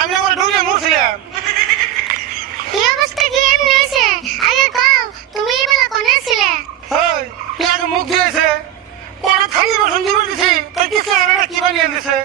আমি আমার ডুবে মরছিলাম। এই অবস্থা কি এমনি হইছে? আগে কও তুমি এই বেলা কোনে ছিলে? ওই আগে মুখ দিয়েছে পরে থালি বসন দিবে দিছি তাই কিছু কি বানিয়ে দিছে।